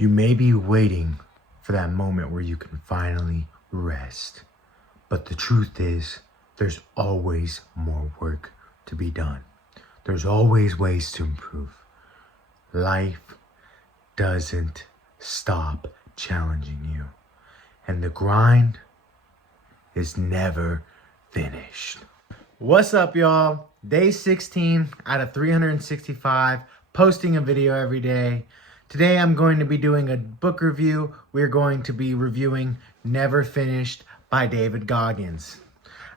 You may be waiting for that moment where you can finally rest. But the truth is, there's always more work to be done. There's always ways to improve. Life doesn't stop challenging you. And the grind is never finished. What's up, y'all? Day 16 out of 365, posting a video every day. Today I'm going to be doing a book review. We're going to be reviewing Never Finished by David Goggins.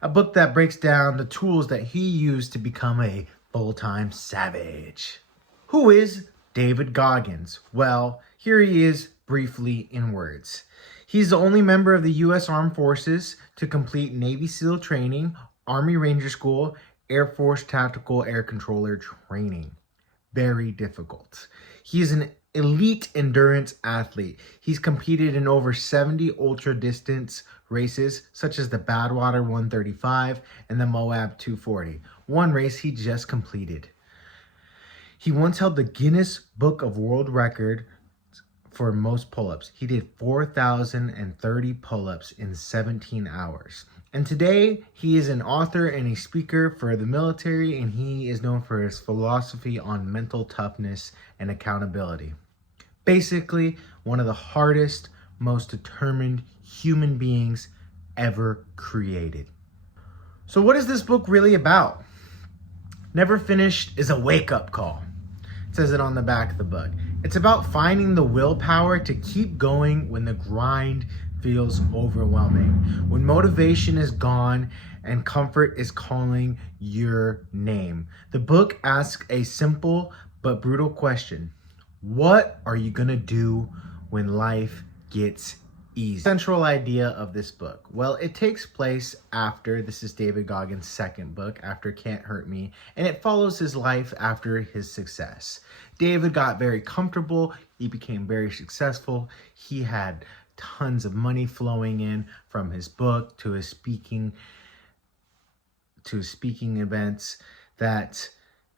A book that breaks down the tools that he used to become a full-time savage. Who is David Goggins? Well, here he is briefly in words. He's the only member of the U.S. Armed Forces to complete Navy SEAL training, Army Ranger School, Air Force Tactical Air Controller training. Very difficult. He is an elite endurance athlete. He's competed in over 70 ultra distance races, such as the Badwater 135 and the Moab 240. One race he just completed. He once held the Guinness Book of World Record for most pull-ups. He did 4,030 pull-ups in 17 hours. And today, he is an author and a speaker for the military, and he is known for his philosophy on mental toughness and accountability. Basically, one of the hardest, most determined human beings ever created. So what is this book really about? Never Finished is a wake-up call. It says it on the back of the book. It's about finding the willpower to keep going when the grind feels overwhelming, when motivation is gone and comfort is calling your name. The book asks a simple but brutal question. What are you gonna do when life gets easy? Central idea of this book. Well, it takes place after, this is David Goggins' second book, after Can't Hurt Me, and it follows his life after his success. David got very comfortable, he became very successful, he had tons of money flowing in from his book to his speaking events, that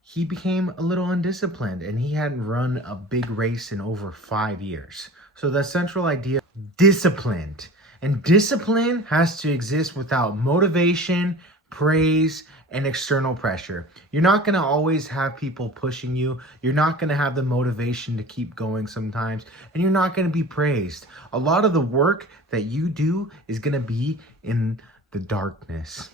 he became a little undisciplined and he hadn't run a big race in over 5 years. So the central idea, disciplined. And discipline has to exist without motivation, praise, and external pressure. You're not going to always have people pushing you. You're not going to have the motivation to keep going sometimes. And you're not going to be praised. A lot of the work that you do is going to be in the darkness.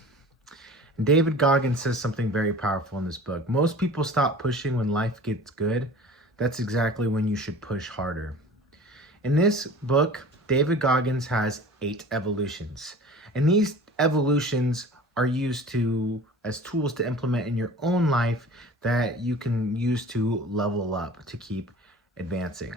And David Goggins says something very powerful in this book. Most people stop pushing when life gets good. That's exactly when you should push harder. In this book, David Goggins has 8 evolutions. And these evolutions are used as tools to implement in your own life that you can use to level up, to keep advancing.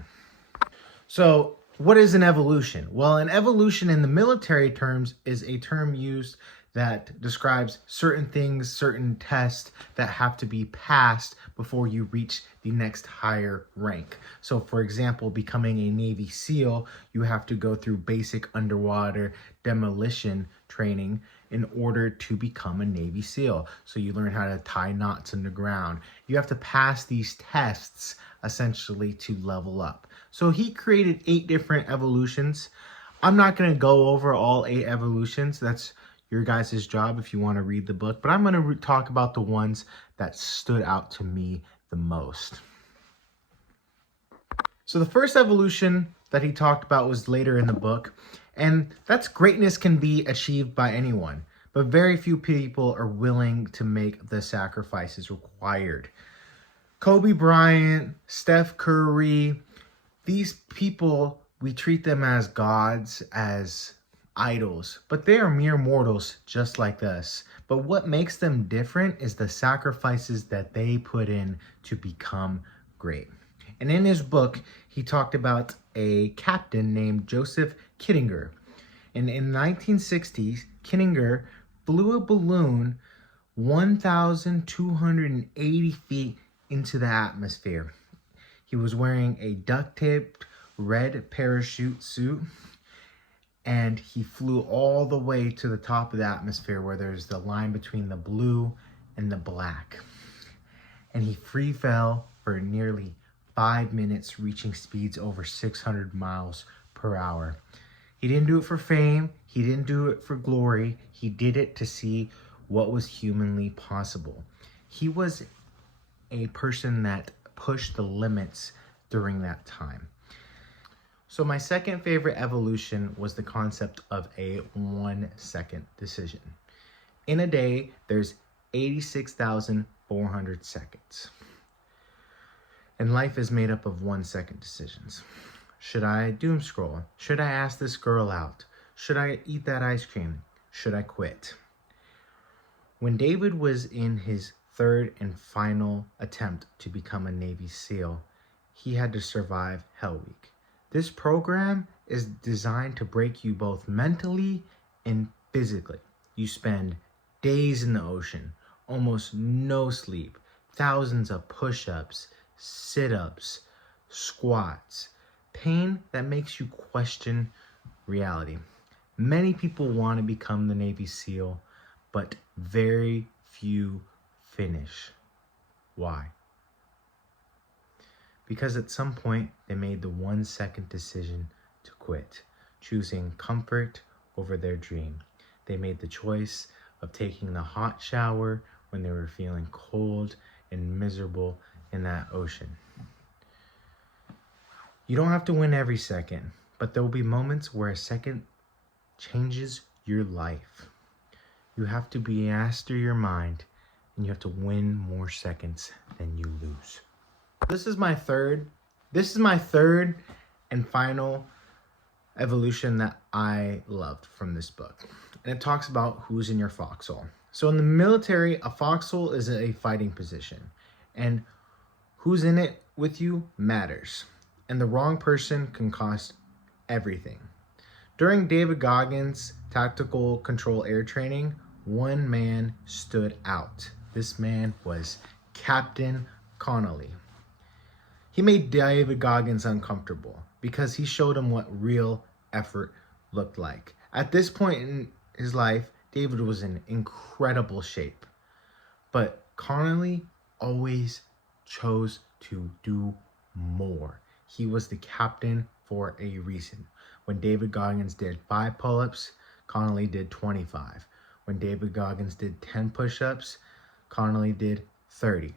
So what is an evolution? Well, an evolution in the military terms is a term used that describes certain things, certain tests that have to be passed before you reach the next higher rank. So for example, becoming a Navy SEAL, you have to go through basic underwater demolition training in order to become a Navy SEAL. So you learn how to tie knots underground. You have to pass these tests essentially to level up. So he created 8 different evolutions. I'm not gonna go over all 8 evolutions. That's your guys' job if you want to read the book, but I'm going to talk about the ones that stood out to me the most. So the first evolution that he talked about was later in the book, and that's greatness can be achieved by anyone, but very few people are willing to make the sacrifices required. Kobe Bryant, Steph Curry, these people, we treat them as gods, as idols, but they are mere mortals just like us. But what makes them different is the sacrifices that they put in to become great. And in his book, he talked about a captain named Joseph Kittinger. And in the 1960s, Kittinger flew a balloon 1,280 feet into the atmosphere. He was wearing a duct-taped red parachute suit, and he flew all the way to the top of the atmosphere where there's the line between the blue and the black. And he free fell for nearly 5 minutes, reaching speeds over 600 miles per hour. He didn't do it for fame. He didn't do it for glory. He did it to see what was humanly possible. He was a person that pushed the limits during that time. So my second favorite evolution was the concept of a 1-second decision. In a day, there's 86,400 seconds. And life is made up of 1-second decisions. Should I doom scroll? Should I ask this girl out? Should I eat that ice cream? Should I quit? When David was in his third and final attempt to become a Navy SEAL, he had to survive Hell Week. This program is designed to break you both mentally and physically. You spend days in the ocean, almost no sleep, thousands of push-ups, sit-ups, squats, pain that makes you question reality. Many people want to become the Navy SEAL, but very few finish. Why? Because at some point they made the 1-second decision to quit, choosing comfort over their dream. They made the choice of taking the hot shower when they were feeling cold and miserable in that ocean. You don't have to win every second, but there will be moments where a second changes your life. You have to be master your mind, and you have to win more seconds than you lose. This is my third and final evolution that I loved from this book. And it talks about who's in your foxhole. So in the military, a foxhole is a fighting position, and who's in it with you matters. And the wrong person can cost everything. During David Goggins' tactical control air training, one man stood out. This man was Captain Connolly. He made David Goggins uncomfortable because he showed him what real effort looked like. At this point in his life, David was in incredible shape, but Connolly always chose to do more. He was the captain for a reason. When David Goggins did 5 pull-ups, Connolly did 25. When David Goggins did 10 push-ups, Connolly did 30.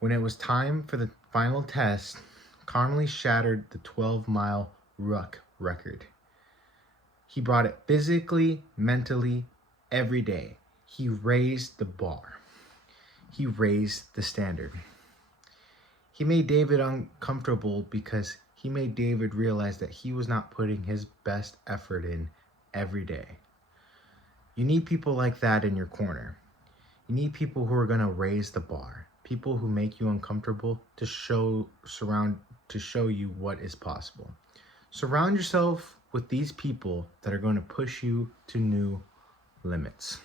When it was time for the final test, Connolly shattered the 12-mile ruck record. He brought it physically, mentally, every day. He raised the bar. He raised the standard. He made David uncomfortable because he made David realize that he was not putting his best effort in every day. You need people like that in your corner. You need people who are going to raise the bar. People who make you uncomfortable to show you what is possible. Surround yourself with these people that are going to push you to new limits.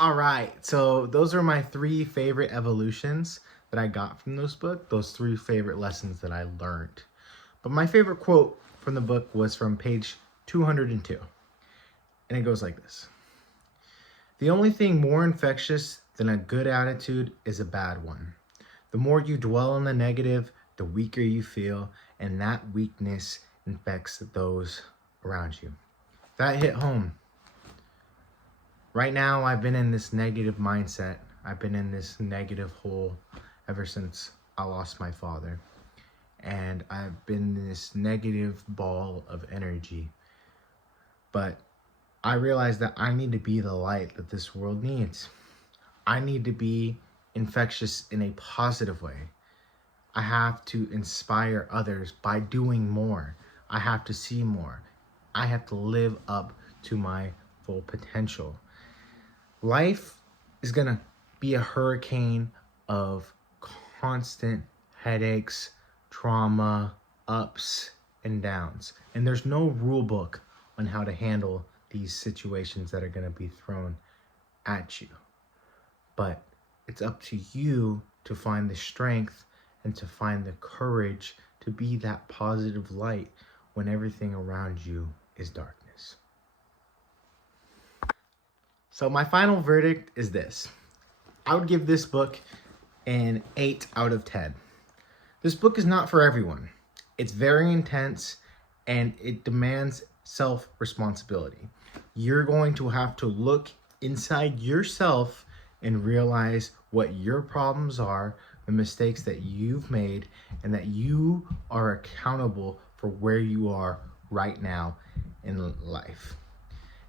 All right, so those are my 3 favorite evolutions that I got from this book, those 3 favorite lessons that I learned. But my favorite quote from the book was from page 202, and it goes like this. The only thing more infectious than a good attitude is a bad one. The more you dwell on the negative, the weaker you feel, and that weakness infects those around you. That hit home. Right now, I've been in this negative mindset. I've been in this negative hole ever since I lost my father. And I've been in this negative ball of energy. But I realized that I need to be the light that this world needs. I need to be infectious in a positive way. I have to inspire others by doing more. I have to see more. I have to live up to my full potential. Life is going to be a hurricane of constant headaches, trauma, ups and downs. And there's no rule book on how to handle these situations that are going to be thrown at you. But it's up to you to find the strength and to find the courage to be that positive light when everything around you is darkness. So my final verdict is this. I would give this book an 8 out of 10. This book is not for everyone. It's very intense and it demands self-responsibility. You're going to have to look inside yourself and realize what your problems are, the mistakes that you've made, and that you are accountable for where you are right now in life.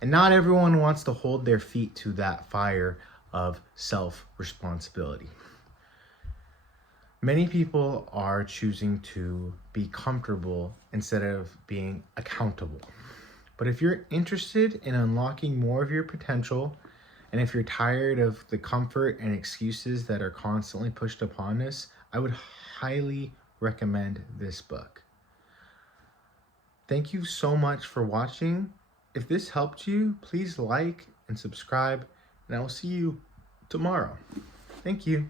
And not everyone wants to hold their feet to that fire of self-responsibility. Many people are choosing to be comfortable instead of being accountable. But if you're interested in unlocking more of your potential, and if you're tired of the comfort and excuses that are constantly pushed upon us, I would highly recommend this book. Thank you so much for watching. If this helped you, please like and subscribe, and I will see you tomorrow. Thank you.